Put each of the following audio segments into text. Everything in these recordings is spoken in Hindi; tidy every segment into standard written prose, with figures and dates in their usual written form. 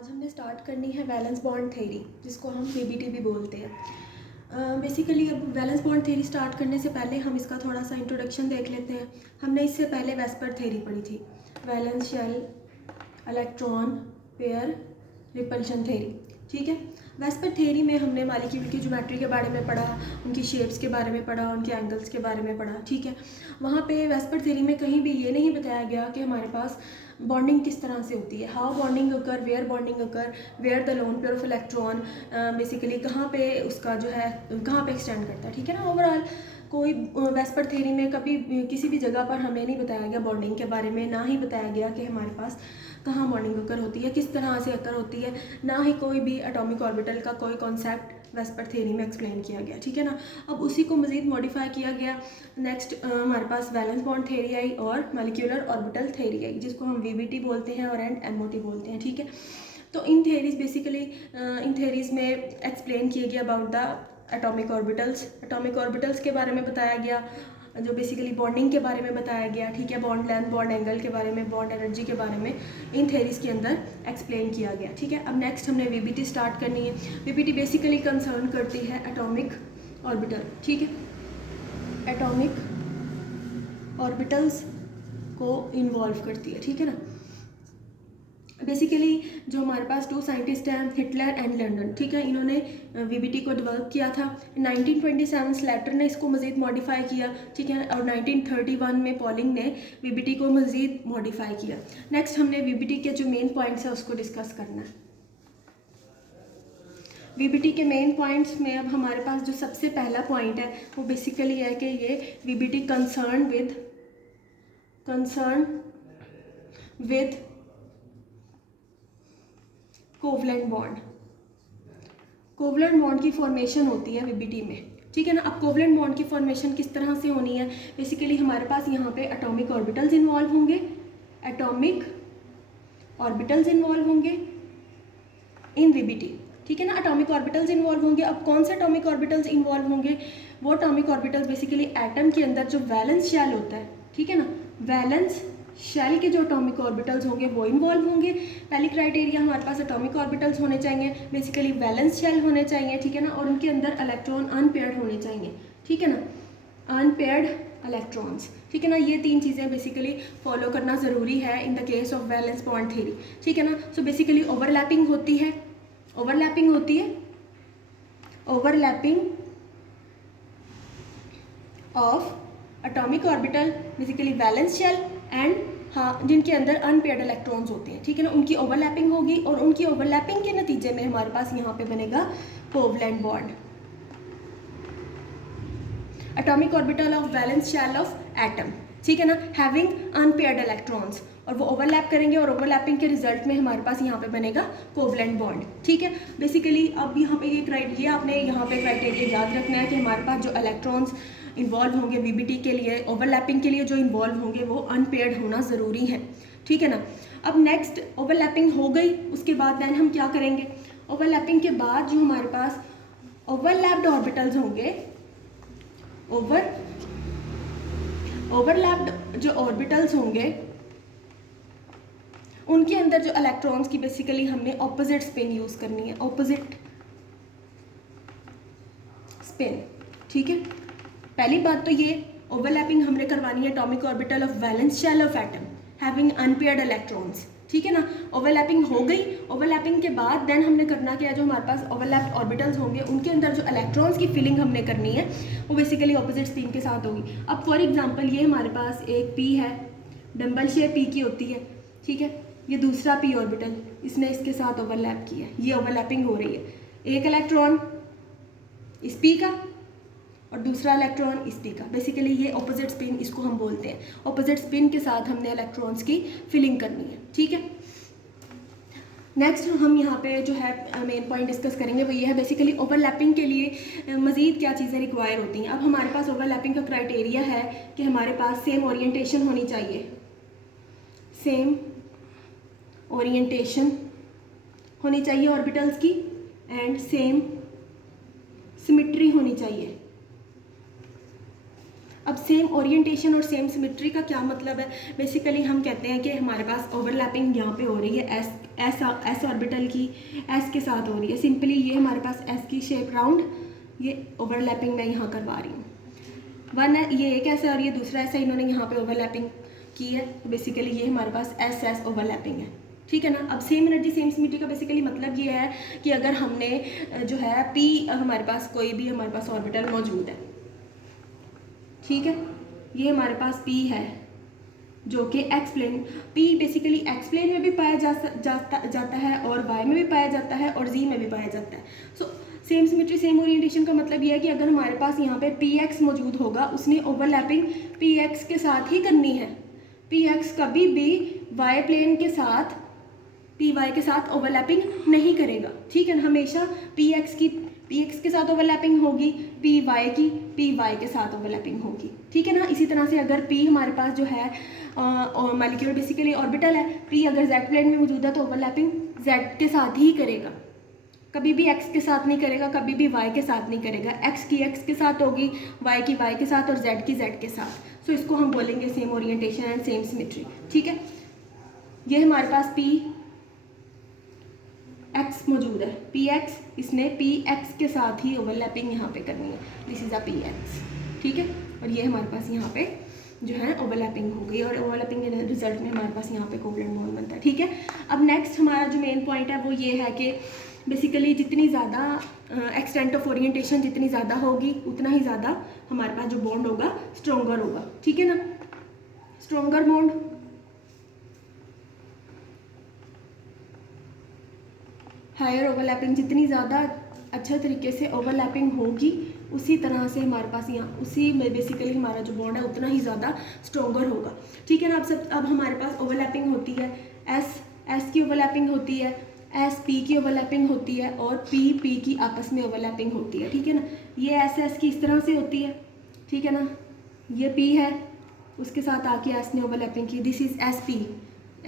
आज हमने स्टार्ट करनी है वैलेंस बॉन्ड थ्योरी, जिसको हम वीबीटी भी बोलते हैं। बेसिकली अब वैलेंस बॉन्ड थ्योरी स्टार्ट करने से पहले हम इसका थोड़ा सा इंट्रोडक्शन देख लेते हैं। हमने इससे पहले वेस्पर थ्योरी पढ़ी थी, valence shell electron pair repulsion theory. ठीक है, वेस्पर थ्योरी में हमने मॉलिक्यूल की ज्योमेट्री के बारे में पढ़ा, उनकी शेप्स के बारे में पढ़ा, उनके एंगल्स के बारे में पढ़ा। ठीक है, वहाँ पे वेस्पर थ्योरी में कहीं भी ये नहीं बताया गया कि हमारे पास बॉन्डिंग किस तरह से होती है, how bonding occur, where the lone pair of electron basically कहाँ पे उसका जो है कहाँ पे एक्सटेंड करता है। ठीक है ना, ओवरऑल कोई वेस्पर थ्योरी में कभी किसी भी जगह पर हमें नहीं बताया गया बॉन्डिंग के बारे में, ना ही बताया गया कि हमारे पास कहाँ बॉन्डिंग अकर होती है, किस तरह से अकर होती है, ना ही कोई भी एटॉमिक ऑर्बिटल का कोई कॉन्सेप्ट वेस्पर थ्योरी में एक्सप्लेन किया गया। ठीक है ना, अब उसी को मज़ीद मॉडिफाई किया गया। नेक्स्ट हमारे पास वैलेंस बॉन्ड थ्योरी आई और मॉलिक्यूलर ऑर्बिटल थ्योरी आई, जिसको हम वीबीटी बोलते हैं और एमओटी बोलते हैं। ठीक है, तो इन थ्योरीज बेसिकली इन थ्योरीज में एक्सप्लेन किए गया अबाउट द एटॉमिक ऑर्बिटल्स के बारे में बताया गया, जो बेसिकली बॉन्डिंग के बारे में बताया गया। ठीक है, बॉन्ड लेंथ, बॉन्ड एंगल के बारे में, बॉन्ड एनर्जी के बारे में इन थ्योरीज के अंदर एक्सप्लेन किया गया। ठीक है, अब नेक्स्ट हमने वीबीटी स्टार्ट करनी है। वीबीटी बेसिकली कंसर्न करती है एटॉमिक ऑर्बिटल। ठीक है, एटॉमिक ऑर्बिटल्स को इन्वॉल्व करती है। ठीक है ना, बेसिकली जो हमारे पास दो साइंटिस्ट हैं, हिटलर एंड लंडन। ठीक है, इन्होंने वीबीटी को डेवलप किया था। 1927 स्लेटर ने इसको मज़ीद मॉडिफाई किया। ठीक है, और 1931 में पॉलिंग ने वीबीटी को मज़ीद मॉडिफाई किया। नेक्स्ट हमने वीबीटी के जो मेन पॉइंट्स है उसको डिस्कस करना है। वीबीटी के मेन पॉइंट्स में अब हमारे पास जो सबसे पहला पॉइंट है वो बेसिकली है कि ये VBT concern with covalent bond की फॉर्मेशन होती है वीबीटी में। ठीक है ना, अब कोवलेंट बॉन्ड की फॉर्मेशन किस तरह से होनी है, बेसिकली हमारे पास यहाँ पे एटॉमिक ऑर्बिटल्स इन्वॉल्व होंगे इन वीबीटी। ठीक है ना, एटॉमिक ऑर्बिटल्स इन्वॉल्व होंगे। अब कौन से एटॉमिक ऑर्बिटल्स इन्वॉल्व होंगे, वो एटॉमिक ऑर्बिटल्स बेसिकली एटम के अंदर जो वैलेंस शेल होता है, ठीक है ना, वैलेंस शेल के जो एटॉमिक ऑर्बिटल्स होंगे वो इन्वॉल्व होंगे। पहली क्राइटेरिया हमारे पास एटॉमिक ऑर्बिटल्स होने चाहिए, बेसिकली वैलेंस शेल होने चाहिए। ठीक है ना, और उनके अंदर इलेक्ट्रॉन अनपेयर्ड होने चाहिए। ठीक है ना, अनपेयर्ड इलेक्ट्रॉन्स। ठीक है ना, ये तीन चीज़ें बेसिकली फॉलो करना ज़रूरी है in the case of valence bond theory. ठीक है ना, सो बेसिकली ओवरलैपिंग होती है of atomic orbital, basically valence shell and जिनके अंदर अनपेयर्ड इलेक्ट्रॉन्स होते हैं। ठीक है ना, उनकी ओवरलैपिंग होगी और उनकी ओवरलैपिंग के नतीजे में हमारे पास यहाँ पे बनेगा covalent bond, atomic orbital of valence shell of atom. ठीक है ना, हैविंग अनपेयर्ड इलेक्ट्रॉन्स, और वो ओवरलैप करेंगे और ओवरलैपिंग के रिजल्ट में हमारे पास यहाँ पे बनेगा कोवलेंट बॉन्ड। ठीक है, बेसिकली अब यहाँ पे ये आपने यहाँ पे क्राइटेरिया याद रखना है कि हमारे पास जो इलेक्ट्रॉन्स इन्वॉल्व होंगे वीबीटी के लिए, ओवरलैपिंग के लिए जो इन्वॉल्व होंगे वो अनपेयर्ड होना ज़रूरी है। ठीक है ना, अब नेक्स्ट ओवरलैपिंग हो गई, उसके बाद दैन हम क्या करेंगे, ओवरलैपिंग के बाद जो हमारे पास ओवरलैप्ड ऑर्बिटल्स होंगे, ओवरलैप्ड जो ऑर्बिटल्स होंगे उनके अंदर जो इलेक्ट्रॉन्स की बेसिकली हमने ऑपोजिट स्पिन यूज़ करनी है, ऑपोजिट स्पिन। ठीक है, पहली बात तो ये ओवरलैपिंग हमने करवानी है atomic orbital of valence shell of atom having unpaired electrons. ठीक है ना, ओवरलैपिंग हो गई। ओवरलैपिंग के बाद देन हमने करना क्या है, जो हमारे पास ओवरलैप्ड ऑर्बिटल्स होंगे उनके अंदर जो इलेक्ट्रॉन्स की फिलिंग हमने करनी है वो बेसिकली ऑपोजिट स्पिन के साथ होगी। अब फॉर एग्जांपल ये हमारे पास एक पी है, डंबल शेप पी की होती है। ठीक है, ये दूसरा पी ऑर्बिटल, इसने इसके साथ ओवरलैप किया है, ये ओवरलैपिंग हो रही है। एक इलेक्ट्रॉन इस पी का और दूसरा इलेक्ट्रॉन इस पी का, बेसिकली ये ऑपोजिट स्पिन इसको हम बोलते हैं। ऑपोजिट स्पिन के साथ हमने इलेक्ट्रॉन्स की फिलिंग करनी है। ठीक है, नेक्स्ट हम यहाँ पे जो है मेन पॉइंट डिस्कस करेंगे वो ये है, बेसिकली ओवरलैपिंग के लिए मज़ीद क्या चीज़ें रिक्वायर होती हैं। अब हमारे पास ओवरलैपिंग का क्राइटेरिया है कि हमारे पास सेम ओरिएंटेशन होनी चाहिए, सेम ओरिएंटेशन होनी चाहिए ऑर्बिटल्स की, एंड सेम सिमिट्री होनी चाहिए। अब सेम ओरिएंटेशन और सेम सिमेट्री का क्या मतलब है? बेसिकली हम कहते हैं कि हमारे पास ओवरलैपिंग यहाँ पे हो रही है एस ऑर्बिटल की एस के साथ हो रही है। सिंपली ये हमारे पास एस की शेप राउंड, ये ओवरलैपिंग मैं यहाँ करवा रही हूँ। वन है, ये एक ऐसा और ये दूसरा ऐसा इन्होंने यहाँ पे ओवरलैपिंग की है। तो बेसिकली ये हमारे पास एस एस ओवरलैपिंग है, ठीक है ना। अब सेम एनर्जी सेम सिमेट्री का बेसिकली मतलब ये है कि अगर हमने जो है पी, हमारे पास कोई भी हमारे पास ऑर्बिटल मौजूद है, ठीक है, ये हमारे पास पी है जो कि x plane, P basically x plane में भी पाया जाता है और वाई में भी पाया जाता है और जी में भी पाया जाता है। So same symmetry same orientation का मतलब ये है कि अगर हमारे पास यहाँ पे पी एक्स मौजूद होगा, उसने ओवरलैपिंग पी एक्स के साथ ही करनी है। पी एक्स कभी भी वाई प्लेन के साथ पी वाई के साथ ओवरलैपिंग नहीं करेगा, ठीक है ना। हमेशा पी एक्स के साथ ओवरलैपिंग होगी, पी वाई के साथ ओवरलैपिंग होगी, ठीक है ना। इसी तरह से अगर पी हमारे पास जो है मॉलिक्यूल बेसिकली ऑर्बिटल है, पी अगर जेड प्लेन में मौजूद है तो ओवरलैपिंग जेड के साथ ही करेगा, कभी भी एक्स के साथ नहीं करेगा, कभी भी वाई के साथ नहीं करेगा। एक्स की एक्स के साथ होगी, वाई की वाई के साथ और जेड की जेड के साथ। सो इसको हम बोलेंगे same orientation and same symmetry, ठीक है। ये हमारे पास पी एक्स मौजूद है, पी एक्स, इसने पी एक्स के साथ ही ओवरलैपिंग यहाँ पे करनी है, this is a P x, ठीक है। और ये हमारे पास यहाँ पे जो है ओवरलैपिंग हो गई और ओवरलैपिंग के रिजल्ट में हमारे पास यहाँ पे कोवलेंट बॉन्ड बनता है, ठीक है। अब नेक्स्ट हमारा जो मेन पॉइंट है वो ये है कि बेसिकली जितनी ज़्यादा एक्सटेंट ऑफ ओरिएंटेशन जितनी ज़्यादा होगी उतना ही ज़्यादा हमारे पास जो बॉन्ड होगा स्ट्रोंगर होगा, ठीक है ना। स्ट्रोंगर बॉन्ड, हायर ओवरलैपिंग, जितनी ज़्यादा अच्छे तरीके से ओवरलैपिंग होगी उसी तरह से हमारे पास यहाँ उसी में बेसिकली हमारा जो बॉन्ड है उतना ही ज़्यादा स्ट्रोंगर होगा, ठीक है ना। अब हमारे पास ओवरलैपिंग होती है, एस की ओवरलैपिंग होती है, एस पी की ओवरलैपिंग होती है और पी की आपस में ओवरलैपिंग होती है, ठीक है ना। ये एस की इस तरह से होती है, ठीक है ना। ये पी है, उसके साथ आके एस ने ओवरलैपिंग की, this is S P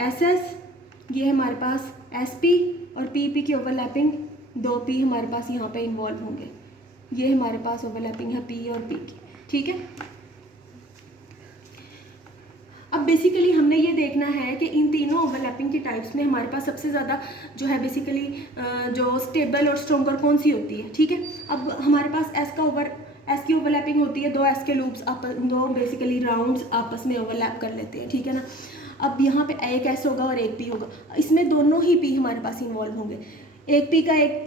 S, ये हमारे पास एस पी और पी की ओवरलैपिंग, दो पी हमारे पास यहाँ पे इन्वॉल्व होंगे। ये हमारे पास ओवरलैपिंग है पी और पी की, ठीक है। अब बेसिकली हमने ये देखना है कि इन तीनों ओवरलैपिंग की टाइप्स में हमारे पास सबसे ज़्यादा जो है बेसिकली जो स्टेबल और स्ट्रोंगर कौन सी होती है, ठीक है। अब हमारे पास एस की ओवरलैपिंग होती है, दो एस के लूप्स दो बेसिकली राउंड्स आपस में ओवरलैप कर लेते हैं, ठीक है ना। अब यहाँ पे एक एस होगा और एक पी होगा, इसमें दोनों ही पी हमारे पास इन्वॉल्व होंगे। एक पी का एक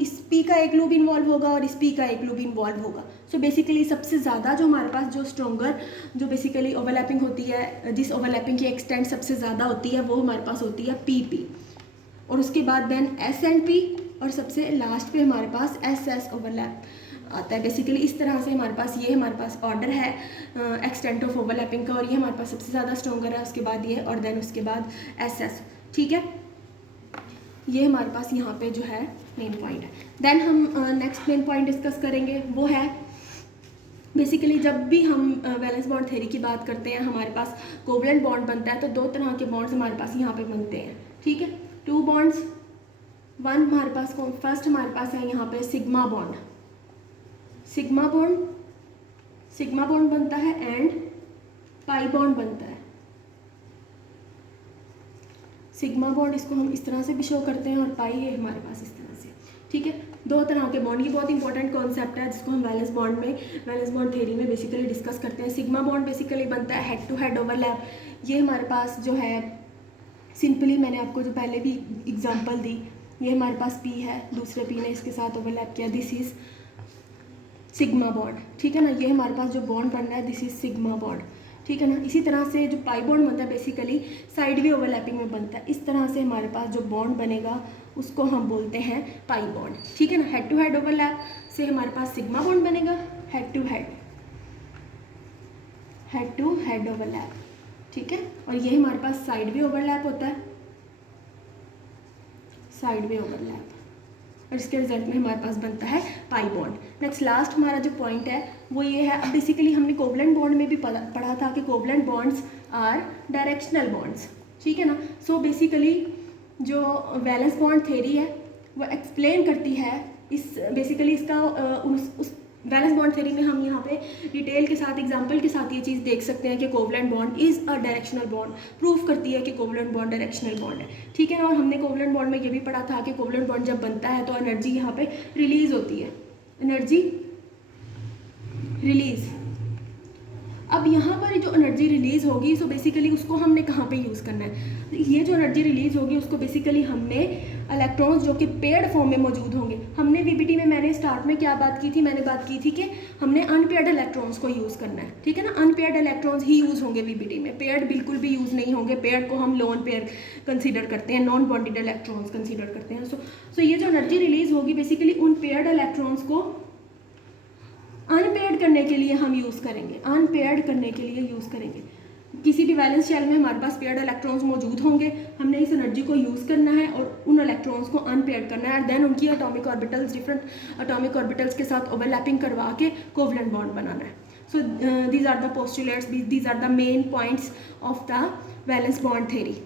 इस पी का एक लूप इन्वॉल्व होगा और इस पी का एक लूप इन्वॉल्व होगा। सो बेसिकली सबसे ज़्यादा जो हमारे पास जो स्ट्रोंगर जो बेसिकली ओवरलैपिंग होती है, जिस ओवरलैपिंग की एक्सटेंट सबसे ज़्यादा होती है वो हमारे पास होती है पी और उसके बाद देन एस एंड पी और सबसे लास्ट पे हमारे पास एस ओवरलैप आता है। बेसिकली इस तरह से हमारे पास ये हमारे पास ऑर्डर है एक्सटेंट ऑफ ओवरलैपिंग का और ये हमारे पास सबसे ज़्यादा स्ट्रोंगर है, उसके बाद ये और देन उसके बाद एस, ठीक है। ये हमारे पास यहाँ पे जो है मेन पॉइंट है। देन हम नेक्स्ट मेन पॉइंट डिस्कस करेंगे, वो है बेसिकली जब भी हम वैलेंस बॉन्ड थ्योरी की बात करते हैं हमारे पास कोवलेंट बॉन्ड बनता है तो दो तरह के बॉन्ड्स हमारे पास यहाँ पे बनते हैं, ठीक है। टू बॉन्ड्स, वन हमारे पास फर्स्ट हमारे पास है यहाँ पे सिग्मा बॉन्ड बनता है एंड पाई बॉन्ड बनता है। सिग्मा बॉन्ड इसको हम इस तरह से भी शो करते हैं और पाई है हमारे पास इस तरह से, ठीक है। दो तरह के बॉन्ड, ये बहुत इंपॉर्टेंट कॉन्सेप्ट है जिसको हम वैलेंस बॉन्ड थ्योरी में बेसिकली डिस्कस करते हैं। सिग्मा बॉन्ड बेसिकली बनता है हेड टू हेड ओवरलैप। ये हमारे पास जो है सिंपली मैंने आपको जो पहले भी एग्जांपल दी, ये हमारे पास पी है, दूसरे पी ने इसके साथ ओवरलैप किया, दिस इज़ सिग्मा बॉन्ड, ठीक है ना। ये हमारे पास जो बॉन्ड बन रहा है दिस इज़ सिग्मा बॉन्ड, ठीक है ना। इसी तरह से जो पाई बॉन्ड बनता है बेसिकली साइड वे ओवरलैपिंग में बनता है। इस तरह से हमारे पास जो बॉन्ड बनेगा उसको हम बोलते हैं पाई बॉन्ड, ठीक है ना। हेड टू हेड ओवरलैप से हमारे पास सिग्मा बॉन्ड बनेगा, हेड टू हेड ओवरलैप, ठीक है। और ये हमारे पास साइड वे ओवरलैप होता है, साइड वे ओवरलैप, और इसके रिजल्ट में हमारे पास बनता है पाई बॉन्ड। नेक्स्ट लास्ट हमारा जो पॉइंट है वो ये है, अब बेसिकली हमने कोवलेंट बॉन्ड में भी पढ़ा था कि covalent bonds are directional bonds, ठीक है ना। सो बेसिकली जो वैलेंस बॉन्ड थ्योरी है वो एक्सप्लेन करती है इस बेसिकली इसका बैलेंस बॉन्ड थ्योरी में हम यहाँ पे डिटेल के साथ एग्जांपल के साथ ये चीज़ देख सकते हैं कि covalent bond is a directional bond, proof करती है कि कोवलेंट बॉन्ड डायरेक्शनल बॉन्ड है, ठीक है ना। और हमने कोवलेंट बॉन्ड में ये भी पढ़ा था कि कोवलेंट बॉन्ड जब बनता है तो एनर्जी यहाँ पे रिलीज़ होती है, एनर्जी रिलीज़। अब यहाँ पर जो एनर्जी रिलीज़ होगी सो बेसिकली उसको हमने कहाँ पे यूज़ करना है, ये जो एनर्जी रिलीज़ होगी उसको बेसिकली हमने इलेक्ट्रॉन्स जो कि पेयर्ड फॉर्म में मौजूद होंगे, हमने वीबीटी में मैंने स्टार्ट में क्या बात की थी, मैंने बात की थी कि हमने अनपेयर्ड इलेक्ट्रॉन्स को यूज़ करना है, ठीक है ना। अनपेयर्ड इलेक्ट्रॉन्स ही यूज़ होंगे वीबीटी में, पेयर्ड बिल्कुल भी यूज़ नहीं होंगे। पेयर्ड को हम लोन पेयर कंसीडर करते हैं, नॉन बॉन्डेड इलेक्ट्रॉन्स कंसीडर करते हैं। सो ये जो एनर्जी रिलीज़ होगी बेसिकली उन पेयर्ड इलेक्ट्रॉन्स को अनपेयर्ड करने के लिए हम यूज़ करेंगे, अनपेयर्ड करने के लिए यूज़ करेंगे। किसी भी वैलेंस शेल में हमारे पास पेयर्ड इलेक्ट्रॉन्स मौजूद होंगे, हमने इस एनर्जी को यूज़ करना है और उन इलेक्ट्रॉन्स को अनपेयर्ड करना है, एंड देन उनकी atomic orbitals different atomic orbitals के साथ ओवरलैपिंग करवा के कोवलेंट बॉन्ड बनाना है। So these are the postulates, these are the main points of the valence bond theory.